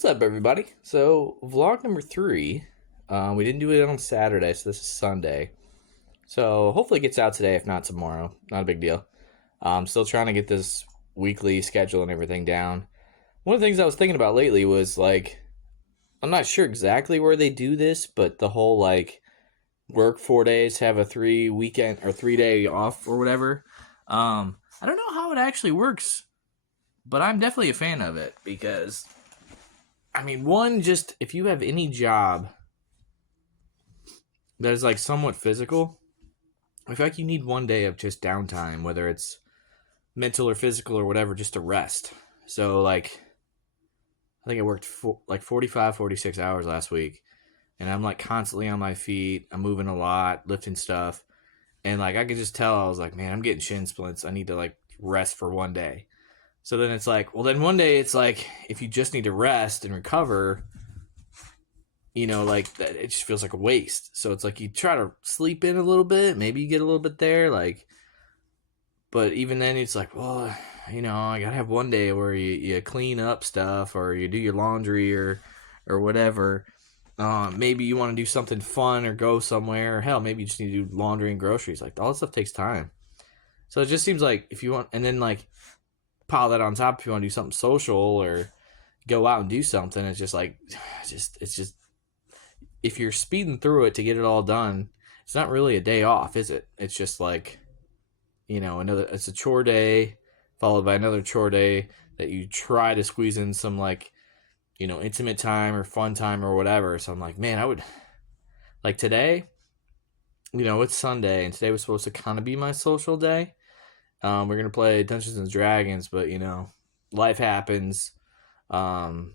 What's up, everybody? So, vlog number three. We didn't do it on Saturday, so this is Sunday. So, hopefully, it gets out today, if not tomorrow. Not a big deal. I'm still trying to get this weekly schedule and everything down. One of the things I was thinking about lately was I'm not sure exactly where they do this, but the whole work 4 days, have a 3 weekend or 3 day off or whatever. I don't know how it actually works, but I'm definitely a fan of it because one, just if you have any job that is somewhat physical, I feel like you need one day of just downtime, whether it's mental or physical or whatever, just to rest. So, I think I worked 45, 46 hours last week, and I'm constantly on my feet. I'm moving a lot, lifting stuff, and I could just tell I was like, man, I'm getting shin splints. I need to rest for one day. So then it's then one day it's if you just need to rest and recover, that it just feels like a waste. So it's you try to sleep in a little bit, maybe you get a little bit there, but even then it's well, I gotta have one day where you clean up stuff or you do your laundry or whatever. Maybe you want to do something fun or go somewhere, or hell, maybe you just need to do laundry and groceries. All that stuff takes time. So it just seems if you want, and then pile that on top if you want to do something social or go out and do something, it's just it's just if you're speeding through it to get it all done, it's not really a day off, is it? It's just it's a chore day followed by another chore day that you try to squeeze in some intimate time or fun time or whatever. So I'm man, I would today, it's Sunday and today was supposed to kind of be my social day. We're going to play Dungeons and Dragons, but life happens. One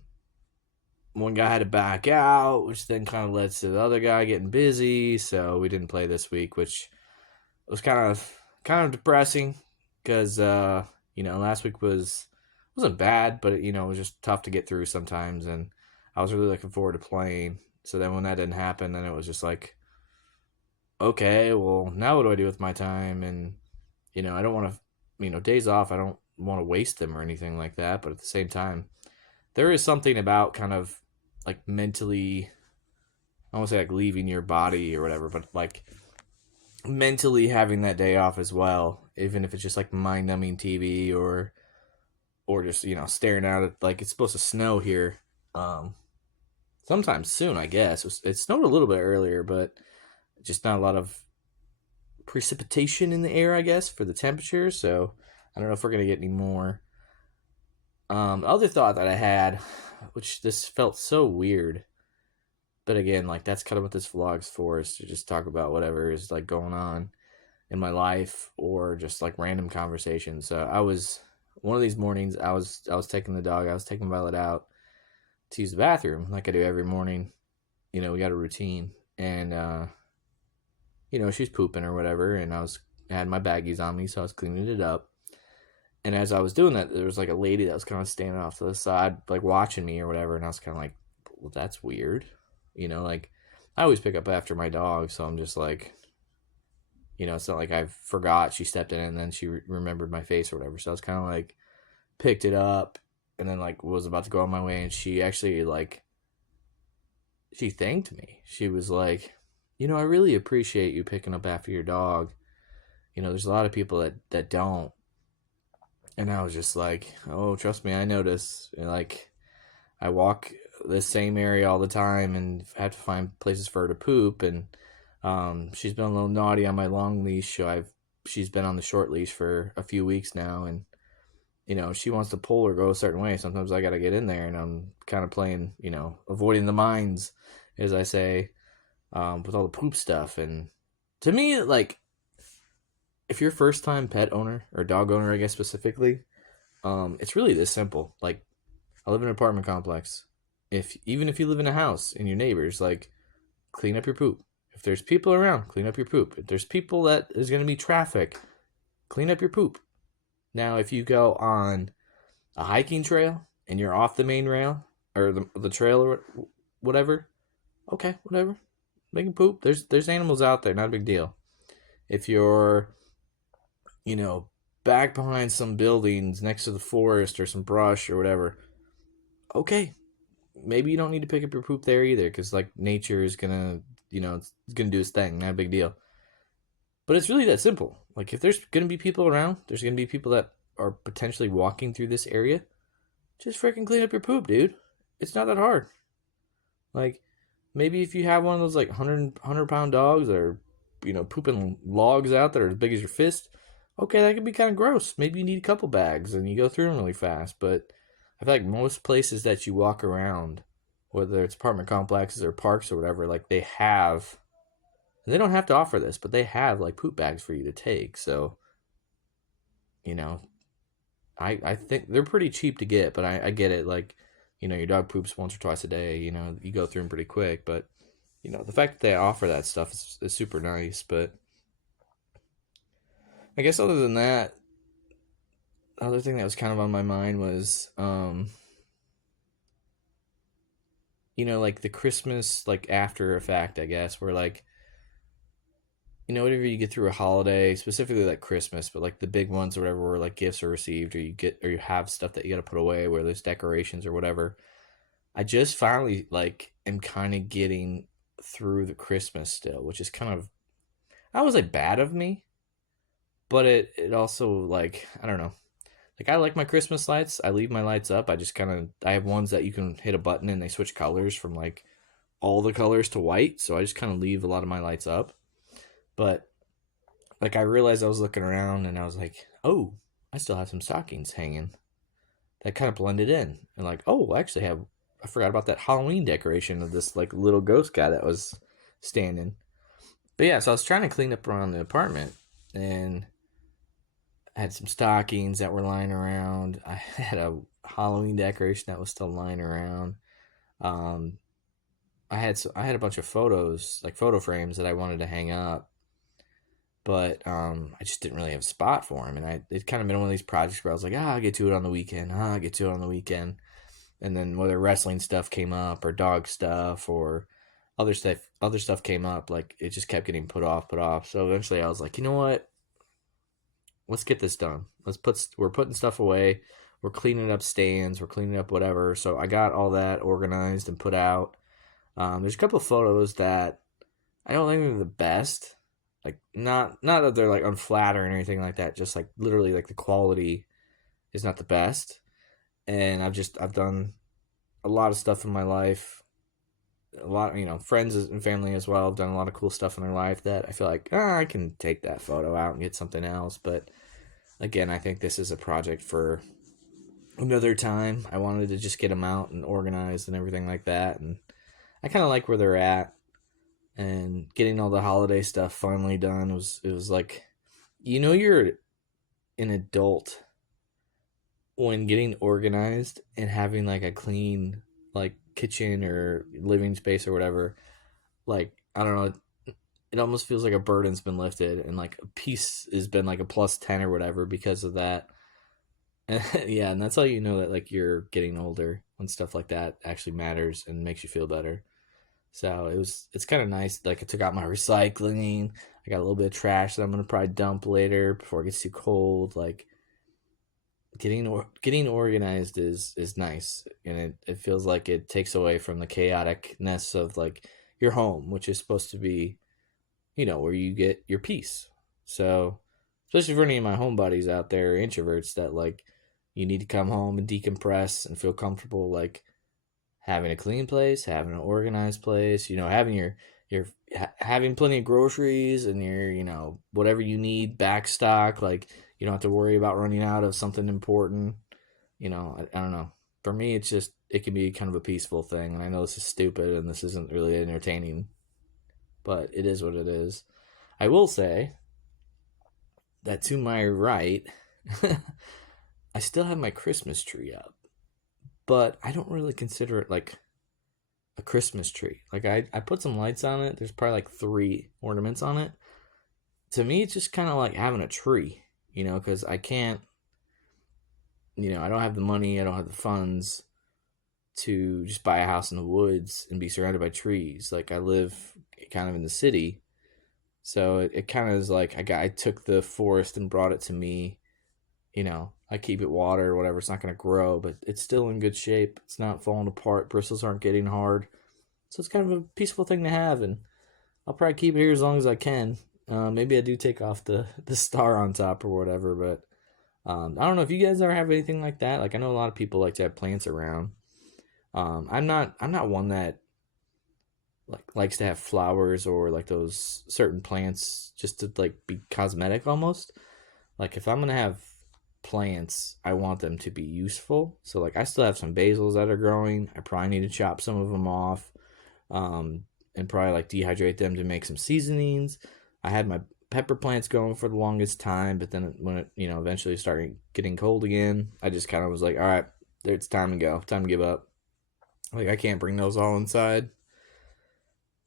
guy had to back out, which then kind of led to the other guy getting busy, so we didn't play this week, which was kind of depressing because last week wasn't bad, but it was just tough to get through sometimes, and I was really looking forward to playing. So then when that didn't happen, then it was just okay, well, now what do I do with my time? And I don't want to, days off, I don't want to waste them or anything like that, but at the same time, there is something about kind of mentally, I won't say leaving your body or whatever, but mentally having that day off as well, even if it's just mind numbing TV or just staring out at it's supposed to snow here, sometime soon, I guess. It snowed a little bit earlier, but just not a lot of precipitation in the air, I guess, for the temperature. So I don't know if we're gonna get any more. Other thought that I had, which this felt so weird, but again, that's kind of what this vlog's for, is to just talk about whatever is going on in my life or just random conversations. So I was, one of these mornings, I was taking the dog, I was taking Violet out to use the bathroom like I do every morning. We got a routine, and she's pooping or whatever, and I had my baggies on me, so I was cleaning it up. And as I was doing that, there was a lady that was kind of standing off to the side, watching me or whatever. And I was kind of well, that's weird. I always pick up after my dog. So I'm just it's not I forgot she stepped in and then she remembered my face or whatever. So I was kind of picked it up and then was about to go on my way. And she actually she thanked me. She was I really appreciate you picking up after your dog. There's a lot of people that don't. And I was just oh, trust me, I notice. I walk this same area all the time and have to find places for her to poop. And she's been a little naughty on my long leash, so she's been on the short leash for a few weeks now. And, she wants to pull or go a certain way. Sometimes I got to get in there, and I'm kind of playing, avoiding the mines, as I say, with all the poop stuff. And to me, if you're first time pet owner or dog owner, I guess specifically, it's really this simple. I live in an apartment complex. Even if you live in a house and your neighbors, clean up your poop. If there's people around, clean up your poop. If there's people that is going to be traffic, clean up your poop. Now, if you go on a hiking trail and you're off the main rail or the trail or whatever, okay, whatever. They can poop. There's animals out there, not a big deal. If you're back behind some buildings next to the forest or some brush or whatever, okay, maybe you don't need to pick up your poop there either, because like nature is gonna, it's gonna do its thing, not a big deal. But it's really that simple. Like if there's gonna be people around, there's gonna be people that are potentially walking through this area. Just freaking clean up your poop, dude. It's not that hard. Like maybe if you have one of those like 100 pound dogs that are, pooping logs out that are as big as your fist, okay, that could be kind of gross. Maybe you need a couple bags and you go through them really fast. But I feel like most places that you walk around, whether it's apartment complexes or parks or whatever, like they have, and they don't have to offer this, but they have like poop bags for you to take. So, you know, I think they're pretty cheap to get, but I get it. Like, your dog poops once or twice a day, you go through them pretty quick. But, the fact that they offer that stuff is super nice. But I guess other than that, the other thing that was kind of on my mind was, like the Christmas, like after effect, I guess, where like, whenever you get through a holiday, specifically like Christmas, but like the big ones or whatever, where like gifts are received, or you have stuff that you got to put away, where there's decorations or whatever. I just finally like am kind of getting through the Christmas still, which is kind of, I was like bad of me, but it also like, I don't know. Like I like my Christmas lights. I leave my lights up. I have ones that you can hit a button and they switch colors from like all the colors to white. So I just kind of leave a lot of my lights up. But like I realized I was looking around and I was like, oh, I still have some stockings hanging that kind of blended in. And like, oh, I forgot about that Halloween decoration of this like little ghost guy that was standing. But yeah, so I was trying to clean up around the apartment and I had some stockings that were lying around. I had a Halloween decoration that was still lying around. Um, I had a bunch of photos, like photo frames that I wanted to hang up, but I just didn't really have a spot for them. And it kind of been one of these projects where I was like, I'll get to it on the weekend. I'll get to it on the weekend. And then whether wrestling stuff came up or dog stuff or other stuff came up, like it just kept getting put off, put off. So eventually I was like, you know what? Let's get this done. We're putting stuff away. We're cleaning up stands. We're cleaning up whatever. So I got all that organized and put out. There's a couple of photos that I don't think are the best. Like not that they're like unflattering or anything like that. Just like literally like the quality is not the best. And I've done a lot of stuff in my life. A lot, friends and family as well have done a lot of cool stuff in their life that I feel like I can take that photo out and get something else. But again, I think this is a project for another time. I wanted to just get them out and organized and everything like that. And I kind of like where they're at. And getting all the holiday stuff finally done it was like, you're an adult when getting organized and having like a clean like kitchen or living space or whatever. Like I don't know, it almost feels like a burden's been lifted and like a piece has been like a plus 10 or whatever because of that. And yeah, and that's how you know that like you're getting older when stuff like that actually matters and makes you feel better. So it's kind of nice. Like I took out my recycling. I got a little bit of trash that I'm gonna probably dump later before it gets too cold. Like getting organized is nice, and it feels like it takes away from the chaoticness of like your home, which is supposed to be, where you get your peace. So especially for any of my home buddies out there, introverts that like you need to come home and decompress and feel comfortable, like having a clean place, having an organized place, having your having plenty of groceries and your whatever you need back stock, like you don't have to worry about running out of something important. I don't know. For me, it can be kind of a peaceful thing, and I know this is stupid and this isn't really entertaining, but it is what it is. I will say that to my right, I still have my Christmas tree up, but I don't really consider it like a Christmas tree. Like I put some lights on it. There's probably like 3 ornaments on it. To me, it's just kind of like having a tree, because I can't, I don't have the money, I don't have the funds to just buy a house in the woods and be surrounded by trees. Like I live kind of in the city, so it kind of is like I took the forest and brought it to me, I keep it watered or whatever, it's not going to grow, but it's still in good shape. It's not falling apart. Bristles aren't getting hard. So it's kind of a peaceful thing to have, and I'll probably keep it here as long as I can. Maybe I do take off the star on top or whatever, but I don't know if you guys ever have anything like that. Like I know a lot of people like to have plants around. I'm not one that likes to have flowers or like those certain plants just to like be cosmetic almost. Like if I'm gonna have plants, I want them to be useful. So like I still have some basils that are growing. I probably need to chop some of them off, um, and probably like dehydrate them to make some seasonings. I had my pepper plants going for the longest time, but then when it eventually started getting cold again, I just kind of was like, all right, it's time to go, time to give up. Like I can't bring those all inside.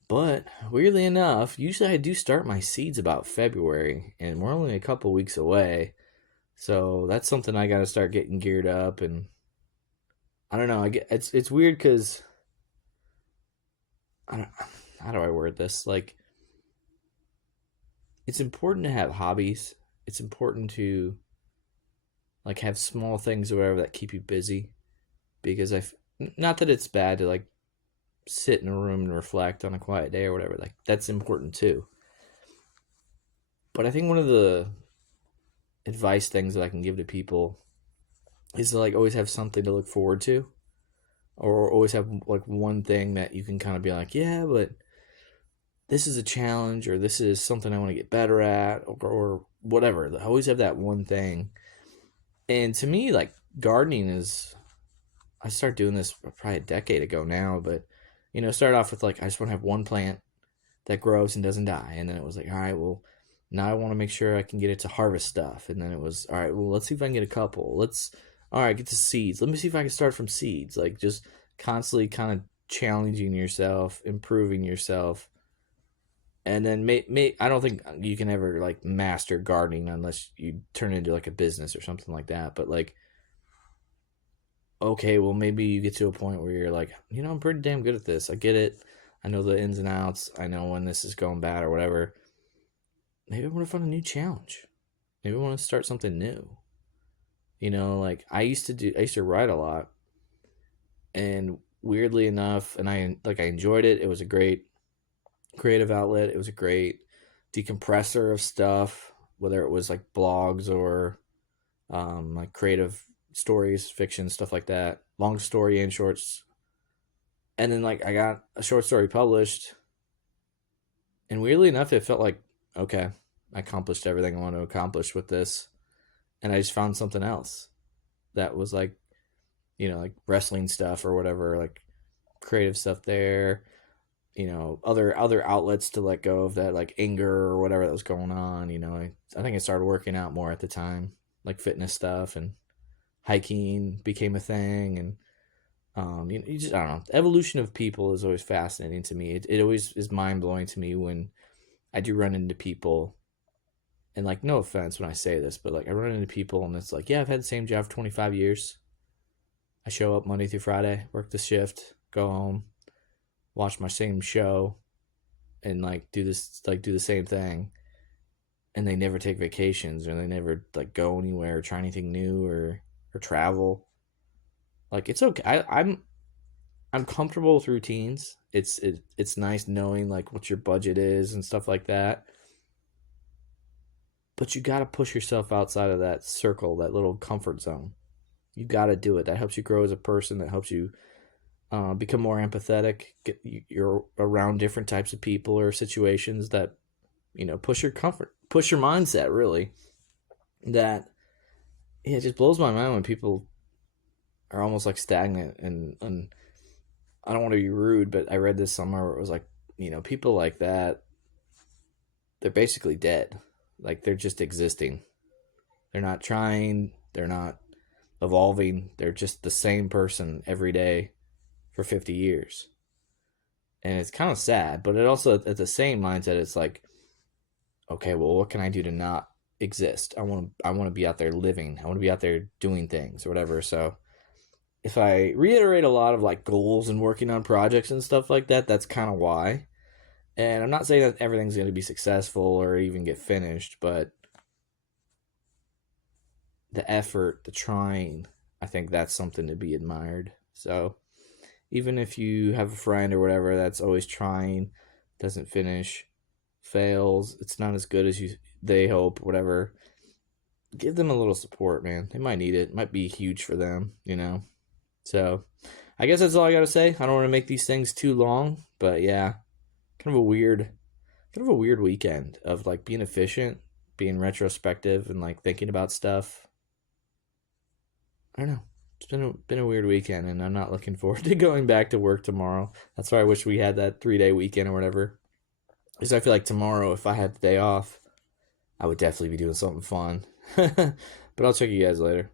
But weirdly enough, usually I do start my seeds about February, and we're only a couple weeks away. So that's something I got to start getting geared up. And I don't know. I get it's weird because I don't. How do I word this? Like it's important to have hobbies. It's important to like have small things or whatever that keep you busy. Because not that it's bad to like sit in a room and reflect on a quiet day or whatever. Like that's important too. But I think one of the advice things that I can give to people is to like always have something to look forward to, or always have like one thing that you can kind of be like, yeah, but this is a challenge, or this is something I want to get better at, or whatever. I always have that one thing. And to me, like gardening is, I started doing this probably a decade ago now, but started off with like, I just want to have one plant that grows and doesn't die. And then it was like, all right, well, now I want to make sure I can get it to harvest stuff. And then it was, all right, well, let's see if I can get a couple. All right, get to seeds. Let me see if I can start from seeds. Like just constantly kind of challenging yourself, improving yourself. And then I don't think you can ever like master gardening unless you turn it into like a business or something like that. But like, okay, well, maybe you get to a point where you're like, I'm pretty damn good at this. I get it. I know the ins and outs. I know when this is going bad or whatever. Maybe I want to find a new challenge. Maybe I want to start something new. Like I used to write a lot, and weirdly enough, and I enjoyed it. It was a great creative outlet. It was a great decompressor of stuff, whether it was like blogs or like creative stories, fiction, stuff like that, long story and shorts. And then like I got a short story published, and weirdly enough, it felt like, okay, I accomplished everything I want to accomplish with this, and I just found something else that was like, like wrestling stuff or whatever, like creative stuff there. Other outlets to let go of that like anger or whatever that was going on. I think I started working out more at the time, like fitness stuff, and hiking became a thing. And you just, I don't know. The evolution of people is always fascinating to me. It always is mind blowing to me when I do run into people, and like no offense when I say this, but like I run into people and it's like, yeah, I've had the same job for 25 years. I show up Monday through Friday, work the shift, go home, watch my same show, and like do the same thing. And they never take vacations, or they never like go anywhere or try anything new or travel. Like it's okay. I'm comfortable with routines. It's nice knowing like what your budget is and stuff like that. But you got to push yourself outside of that circle, that little comfort zone. You got to do it. That helps you grow as a person. That helps you become more empathetic. You're around different types of people or situations that push your comfort, push your mindset. Really, that it just blows my mind when people are almost like stagnant. And I don't want to be rude, but I read this somewhere where it was like, people like that, they're basically dead. Like they're just existing. They're not trying. They're not evolving. They're just the same person every day for 50 years. And it's kind of sad, but it also, at the same mindset, it's like, okay, well, what can I do to not exist? I want to be out there living. I want to be out there doing things or whatever. So if I reiterate a lot of like goals and working on projects and stuff like that, that's kind of why. And I'm not saying that everything's going to be successful or even get finished, but the effort, the trying, I think that's something to be admired. So even if you have a friend or whatever that's always trying, doesn't finish, fails, it's not as good as they hope, whatever. Give them a little support, man. They might need it. It might be huge for them, you know. So I guess that's all I gotta say. I don't want to make these things too long, but yeah, kind of a weird, weekend of like being efficient, being retrospective, and like thinking about stuff. I don't know. It's been a weird weekend, and I'm not looking forward to going back to work tomorrow. That's why I wish we had that 3 day weekend or whatever. Because I feel like tomorrow, if I had the day off, I would definitely be doing something fun. But I'll check you guys later.